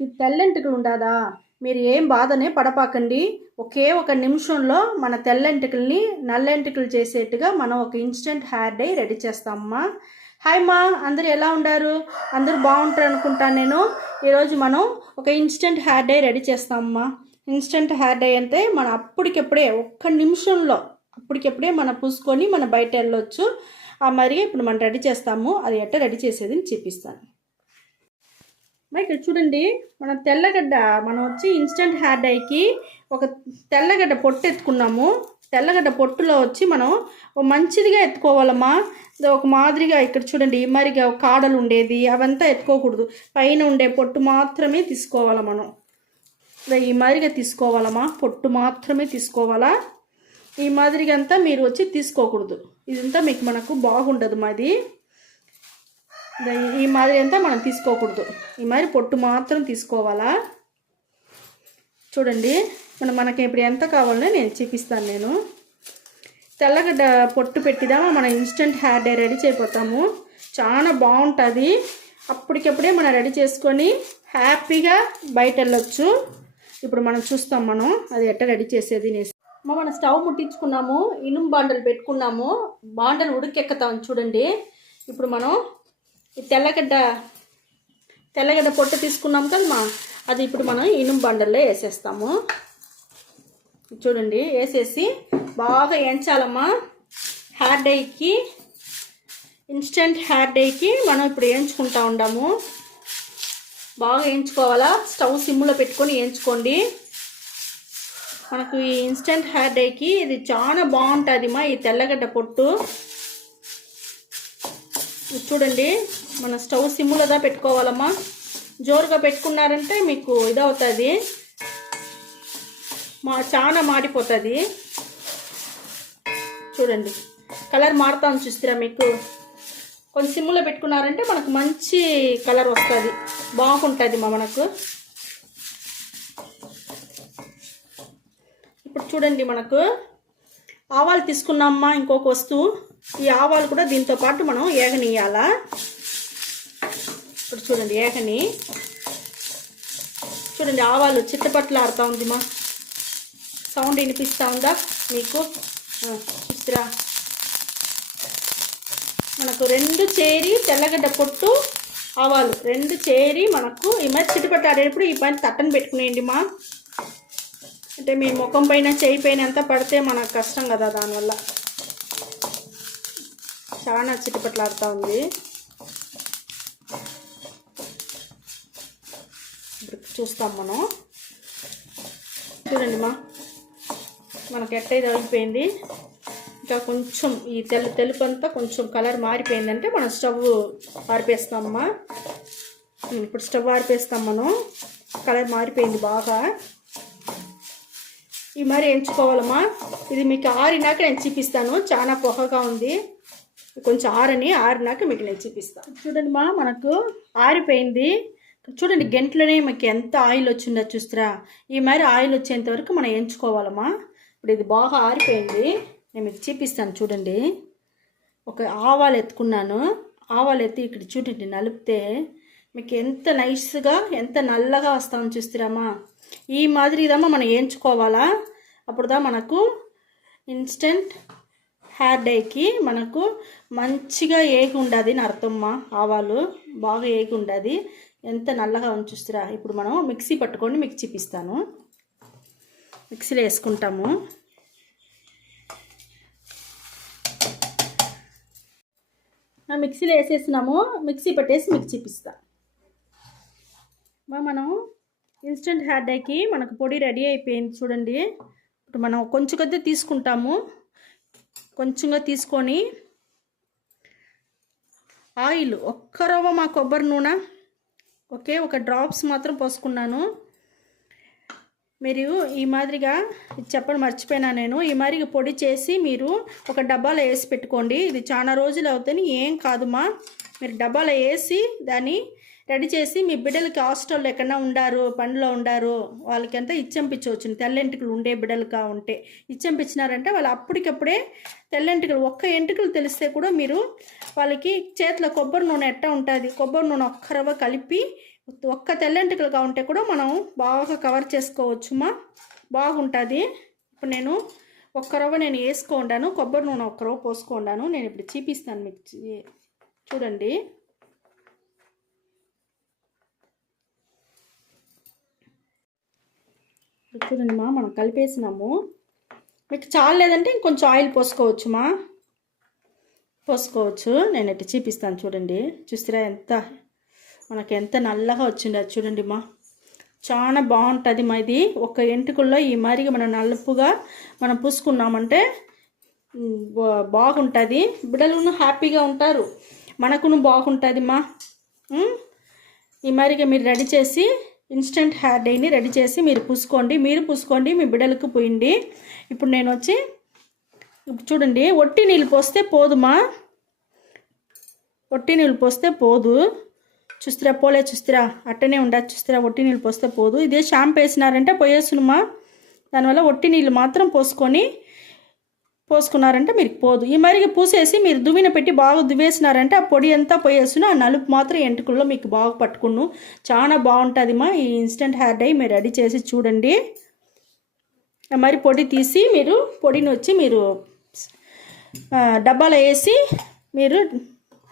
మీకు తెల్లెంటుకలు ఉండాదా, మీరు ఏం బాధనే పడపాకండి. ఒకే ఒక నిమిషంలో మన తెల్లెంటుకల్ని నల్లెంటుకలు చేసేట్టుగా మనం ఒక ఇన్స్టెంట్ హెయిర్ డై రెడీ చేస్తామమ్మా. హాయ్ మా, అందరు ఎలా ఉండారు? అందరూ బాగుంటారు అనుకుంటాను నేను. ఈరోజు మనం ఒక ఇన్స్టెంట్ హెయిర్ డై రెడీ చేస్తామమ్మా. ఇన్స్టెంట్ హెయిర్ డై అంటే మనం అప్పటికప్పుడే ఒక్క నిమిషంలో అప్పటికప్పుడే మనం పూసుకొని మనం బయట వెళ్ళొచ్చు. మరి ఇప్పుడు మనం రెడీ చేస్తాము. అది ఎట్లా రెడీ చేసేది చూపిస్తాను. మరి ఇక్కడ చూడండి, మన తెల్లగడ్డ మనం వచ్చి ఇన్స్టెంట్ హెయిర్ డైకి ఒక తెల్లగడ్డ పొట్టు ఎత్తుకున్నాము. తెల్లగడ్డ పొట్టులో వచ్చి మనం మంచిదిగా ఎత్తుకోవాలమ్మా. ఒక మాదిరిగా ఇక్కడ చూడండి, మరిగా కాడలు ఉండేది అవంతా ఎత్తుకోకూడదు. పైన ఉండే పొట్టు మాత్రమే తీసుకోవాలా మనం. ఈ మాదిరిగా తీసుకోవాలమ్మా, పొట్టు మాత్రమే తీసుకోవాలా. ఈ మాదిరిగా అంతా మీరు వచ్చి తీసుకోకూడదు. ఇదంతా మీకు మనకు బాగుండదు. మాది ఈ మాదిరి అంతా మనం తీసుకోకూడదు. ఈ మాదిరి పొట్టు మాత్రం తీసుకోవాలా. చూడండి, మనకి ఇప్పుడు ఎంత కావాలో నేను చూపిస్తాను. నేను తెల్లగడ్డ పొట్టు పెట్టిదామా మనం ఇన్స్టెంట్ హెయిర్ డై రెడీ చేయపోతాము. చాలా బాగుంటుంది. అప్పటికప్పుడే మనం రెడీ చేసుకొని హ్యాపీగా బయట వెళ్ళొచ్చు. ఇప్పుడు మనం చూస్తాం మనం అది ఎట్లా రెడీ చేసేది. మనం స్టవ్ ముట్టించుకున్నాము, ఇనుము బాండలు పెట్టుకున్నాము, బాండలు ఉడికెక్కుతాం. చూడండి, ఇప్పుడు మనం ఈ తెల్లగడ్డ పొట్టు తీసుకున్నాం కదమ్మా, అది ఇప్పుడు మనం ఇనుము బండల్లో వేసేస్తాము. చూడండి, వేసేసి బాగా వేయించాలమ్మా. హెయిర్ డైకి, ఇన్స్టెంట్ హెయిర్ డైకి మనం ఇప్పుడు వేయించుకుంటా ఉన్నాము. బాగా వేయించుకోవాలా. స్టవ్ సిమ్లో పెట్టుకొని వేయించుకోండి. మనకు ఈ ఇన్స్టెంట్ హెయిర్ డైకి ఇది చాలా బాగుంటుంది మా, ఈ తెల్లగడ్డ పొట్టు. చూడండి, మన స్టవ్ సిమ్ములోదా పెట్టుకోవాలమ్మా. జోరుగా పెట్టుకున్నారంటే మీకు ఇదవుతుంది, చాలా మాడిపోతుంది. చూడండి, కలర్ మారుతాను చూస్తారా మీకు. కొంచెం సిమ్ములో పెట్టుకున్నారంటే మనకు మంచి కలర్ వస్తుంది, బాగుంటుంది మనకు. ఇప్పుడు చూడండి, మనకు ఆవాలు తీసుకున్నామ్మా, ఇంకొక వస్తువు. ఈ ఆవాలు కూడా దీంతో పాటు మనం ఏగనియాలా. ఇప్పుడు చూడండి, ఏగని చూడండి, ఆవాలు చిత్తపట్లు ఆడుతూ ఉంది మా. సౌండ్ వినిపిస్తూ ఉందా మీకు? చూస్తారా, మనకు రెండు చేరి తెల్లగడ్డ పొట్టు ఆవాలు రెండు చేరి మనకు ఈ మధ్య చిట్టుపట్టు ఆడేటప్పుడు ఈ పైన తట్టను పెట్టుకునేయండి మా. అంటే మీ ముఖం పైన చేయి పైన అంతా పడితే మనకు కష్టం కదా, దానివల్ల చాలా చిట్టుపట్లాడుతూ ఉంది. ఇప్పుడు చూస్తాం మనం. చూడండి మా, మనకు ఎట్టయితే అయిపోయింది. ఇంకా కొంచెం ఈ తెలుపు అంతా కొంచెం కలర్ మారిపోయిందంటే మనం స్టవ్ ఆరిపేస్తామమ్మా. ఇప్పుడు స్టవ్ ఆరిపేస్తాం మనం. కలర్ మారిపోయింది బాగా. ఈ మరి ఎంచుకోవాలమ్మా. ఇది మీకు ఆరినాక నేను చూపిస్తాను. చాలా పొగగా ఉంది, కొంచెం ఆరినాక మీకు నేను చూపిస్తాను. చూడండి మా, మనకు ఆరిపోయింది. చూడండి, గంటలోనే మీకు ఎంత ఆయిల్ వచ్చిందో చూస్తారా. ఈ మరి ఆయిల్ వచ్చేంత వరకు మనం ఎంచుకోవాలమ్మా. ఇప్పుడు ఇది బాగా ఆరిపోయింది, నేను మీకు చూపిస్తాను. చూడండి, ఒక ఆవాలు ఎత్తుకున్నాను. ఆవాలు ఎత్తి ఇక్కడ చూడండి నలిపితే మీకు ఎంత నైస్గా ఎంత నల్లగా వస్తామని చూస్తారమ్మా. ఈ మాదిరిదమ్మా మనం వేయించుకోవాలా. అప్పుడుదా మనకు ఇన్స్టెంట్ హెయిర్ డైకి మనకు మంచిగా ఏగి ఉండదు అని అర్థమ్మా. ఆవాలు బాగా ఏగి ఉండదు, ఎంత నల్లగా ఉంచుస్తారా. ఇప్పుడు మనం మిక్సీ పట్టుకొని మీకు చూపిస్తాను. మిక్సీలో వేసుకుంటాము. మిక్సీలో వేసేసినాము. మిక్సీ పట్టేసి మీకు చూపిస్తాను. మనం ఇన్స్టెంట్ హెయిర్ డైకి మనకు పొడి రెడీ అయిపోయింది. చూడండి, ఇప్పుడు మనం కొంచెం కొద్దిగా తీసుకుంటాము. కొంచెంగా తీసుకొని ఆయిల్ ఒక్క రవ్వ మా కొబ్బరి నూనె ఒక డ్రాప్స్ మాత్రం పోసుకున్నాను. మీరు ఈ మాదిరిగా చెప్పడం మర్చిపోయినా నేను. ఈ మాదిరిగా పొడి చేసి మీరు ఒక డబ్బాలో వేసి పెట్టుకోండి. ఇది చాలా రోజులు అవుతుంది, ఏం కాదుమా. మీరు డబ్బాలో వేసి దాన్ని రెడీ చేసి మీ బిడ్డలకి హాస్టల్లో ఎక్కడన్నా ఉండారు, పనిలో ఉండారు, వాళ్ళకంతా ఇచ్చంపించవచ్చు. తెల్లెంటుకలు ఉండే బిడ్డలుగా ఉంటే ఇచ్చంపించినారంటే వాళ్ళు అప్పటికప్పుడే తెల్లెంటుకలు ఒక్క ఎంటుకలు తెలిస్తే కూడా మీరు వాళ్ళకి చేతిలో కొబ్బరి నూనె ఎట్టా ఉంటుంది, కొబ్బరి నూనె ఒక్క రవ్వ కలిపి ఒక్క తెల్లెంటుకలుగా ఉంటే కూడా మనం బాగా కవర్ చేసుకోవచ్చుమా, బాగుంటుంది. ఇప్పుడు నేను ఒక్క రవ్వ నేను వేసుకోండాను, కొబ్బరి నూనె ఒక్క రవ్వ పోసుకోండాను. నేను ఇప్పుడు చూపిస్తాను మీకు, చూడండి. చూడండి మా, మనం కలిపేసినాము. మీకు చాలేదంటే ఇంకొంచెం ఆయిల్ పోసుకోవచ్చుమా, పోసుకోవచ్చు. నేను ఇట్లా చూపిస్తాను చూడండి. చూస్తారా మనకి ఎంత నల్లగా వచ్చిందో చూడండి మా, చాలా బాగుంటుంది మా. ఇది ఒక ఎంటుకల్లో ఈ మాదిరిగా మనం నలుపుగా మనం పూసుకున్నామంటే బాగుంటుంది. బిడ్డలును హ్యాపీగా ఉంటారు, మనకును బాగుంటుంది మా. ఈ మాదిరిగా మీరు రెడీ చేసి ఇన్స్టెంట్ హెయిర్ డైని రెడీ చేసి మీరు పూసుకోండి, మీ బిడ్డలకు పోయండి. ఇప్పుడు నేను వచ్చి చూడండి, ఒట్టి నీళ్ళు పోస్తే పోదుమా, ఒట్టి నీళ్ళు పోస్తే పోదు. చూస్తారా పోలే, చూస్తారా అట్టనే ఉండదు. చూస్తారా ఒట్టి నీళ్ళు పోస్తే పోదు. ఇదే షాంపూ వేసినారంటే పోయేసునుమా. దానివల్ల ఒట్టి నీళ్ళు మాత్రం పోసుకున్నారంటే మీరు పోదు. ఈ మరిగా పూసేసి మీరు దువ్విన పెట్టి బాగా దువ్వేసినారంటే ఆ పొడి అంతా పోయేసును, ఆ నలుపు మాత్రం ఎంటుకల్లో మీకు బాగా పట్టుకును. చాలా బాగుంటుంది మా ఈ ఇన్స్టెంట్ హెయిర్ డై. మీరు రెడీ చేసి చూడండి. మరి పొడి తీసి మీరు పొడిని వచ్చి మీరు డబ్బాలో వేసి మీరు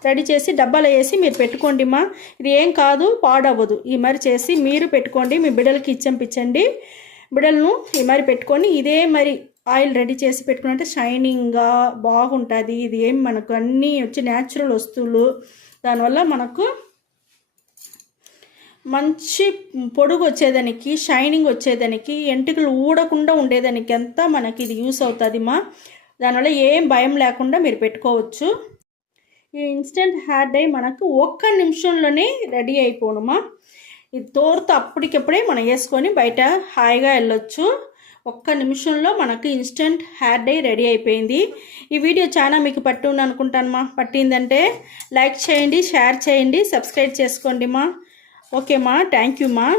రెడీ చేసి డబ్బాలో వేసి మీరు పెట్టుకోండి మా. ఇది ఏం కాదు, పాడవ్వదు. ఈ మరి చేసి మీరు పెట్టుకోండి, మీ బిడ్డలకి ఇచ్చంపించండి. బిడ్డలను ఈ మరి పెట్టుకొని ఇదే మరి ఆయిల్ రెడీ చేసి పెట్టుకున్నట్టే షైనింగ్గా బాగుంటుంది. ఇది ఏం మనకు అన్నీ వచ్చి న్యాచురల్ వస్తువులు, దానివల్ల మనకు మంచి పొడుగు వచ్చేదానికి, షైనింగ్ వచ్చేదానికి, ఎంటుకలు ఊడకుండా ఉండేదానికి అంతా మనకి ఇది యూస్ అవుతుంది మా. దానివల్ల ఏం భయం లేకుండా మీరు పెట్టుకోవచ్చు. ఈ ఇన్స్టెంట్ హెయిర్ డై మనకు ఒక్క నిమిషంలోనే రెడీ అయిపోనుమా. ఇది తోరుతో అప్పటికప్పుడే మనం వేసుకొని బయట హాయిగా వెళ్ళొచ్చు. ఒక్క నిమిషంలో మనకు ఇన్స్టెంట్ హెయిర్ డై రెడీ అయిపోయింది. ఈ వీడియో చాలా మీకు పట్టింది అనుకుంటాను మా. పట్టిందంటే లైక్ చేయండి, షేర్ చేయండి, సబ్స్క్రైబ్ చేసుకోండి మా. ఓకే మా, థ్యాంక్ యూ మా.